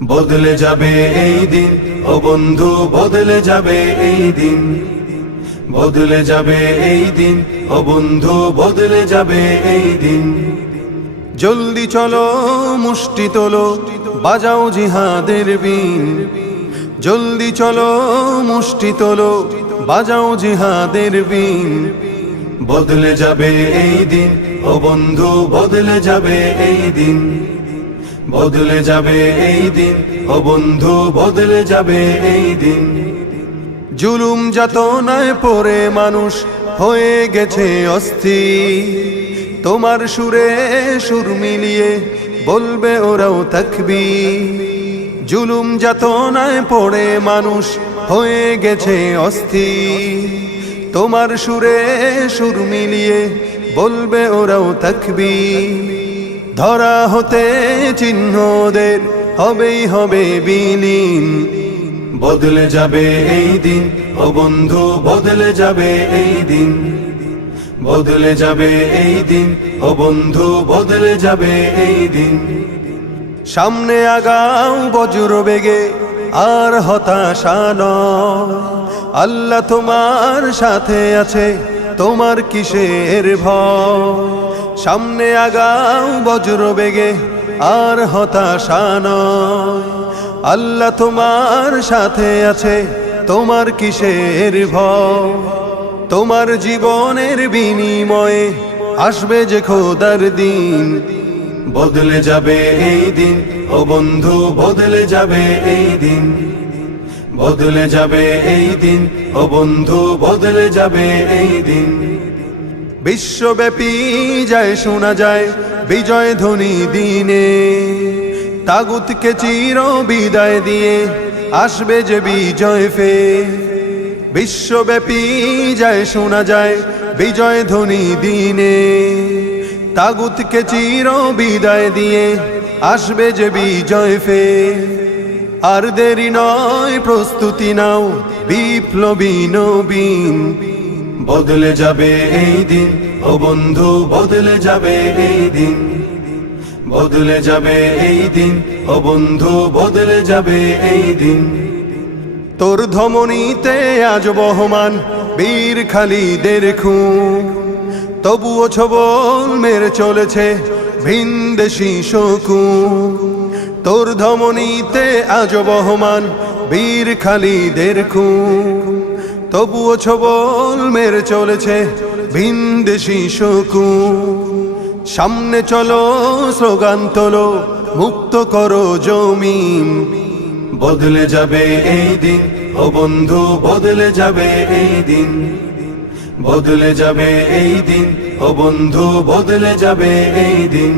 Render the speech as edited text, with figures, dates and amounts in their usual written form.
বদলে যাবে এই দিন, ও বন্ধু বদলে যাবে এই দিন, বদলে যাবে এই দিন, ও বন্ধু বদলে যাবে এই দিন। জলদি চলো মুষ্টি তোলো, বাজাও জিহাদের বিন। জলদি চলো মুষ্টি তোলো, বাজাও জিহাদের বিন। বদলে যাবে এই দিন, ও বন্ধু বদলে যাবে এই দিন, বদলে যাবে এই দিন, ও বন্ধু বদলে যাবে এই দিন। জুলুম যাতনায় পড়ে মানুষ হয়ে গেছে অস্থির, তোমার সুরে সুর মিলিয়ে বলবে ওরাও তাকবীর। জুলুম যাতনায় পড়ে মানুষ হয়ে গেছে অস্থির, তোমার সুরে সুর মিলিয়ে বলবে ওরাও তাকবীর। ধরা হতে চিহ্নদের হবেই হবে বিলীন। বদলে যাবে এই দিন, ও বন্ধু বদলে যাবে এই দিন, বদলে যাবে এই দিন, ও বন্ধু বদলে যাবে এই দিন। সামনে আগাও বজ্র বেগে, আর হতাশা নয়। আল্লাহ তোমার সাথে আছে, তোমার কিসের ভয়। সামনে আগাও বজ্র বেগে, আর হতাশা নয়। আল্লাহ তোমার সাথে আছে, তোমার কিসের ভয়। তোমার জীবনের বিনিময়ে আসবে যে খোদার দিন। বদলে যাবে এই দিন, ও বন্ধু বদলে যাবে এই দিন, বদলে যাবে এই দিন, ও বন্ধু বদলে যাবে এই দিন। বিশ্বব্যাপী যায় শোনা যায় বিজয় ধ্বনি দিনে, তাগুতকে চির বিদায় দিয়ে আসবে যে বিজয় ফের। বিশ্বব্যাপী যায় শোনা যায় বিজয় ধ্বনি দিনে, তাগুতকে চির বিদায় দিয়ে আসবে যে বিজয় ফের। আর দেরি নয়, প্রস্তুতি নাও বিপ্লবী নবীন। বদলে যাবে এই দিন, ও বন্ধু বদলে যাবে এই দিন, বদলে যাবে এই দিন, ও বন্ধু বদলে যাবে এই দিন। তোর ধমনীতে আজ বহমান বীর খালিদের খুন, তবুও ছবল মেরে চলেছে ভিনদেশী শকুন। তোর ধমনীতে আজ বহমান বীর খালিদের খুন, তবুও ছবল মেরে চলেছে ভিনদেশী শকুন। সামনে চলো স্লোগান তোলো, মুক্ত করো জমিন। বদলে যাবে এই দিন, ও বন্ধু বদলে যাবে এই দিন, বদলে যাবে এই দিন, ও বন্ধু বদলে যাবে এই দিন।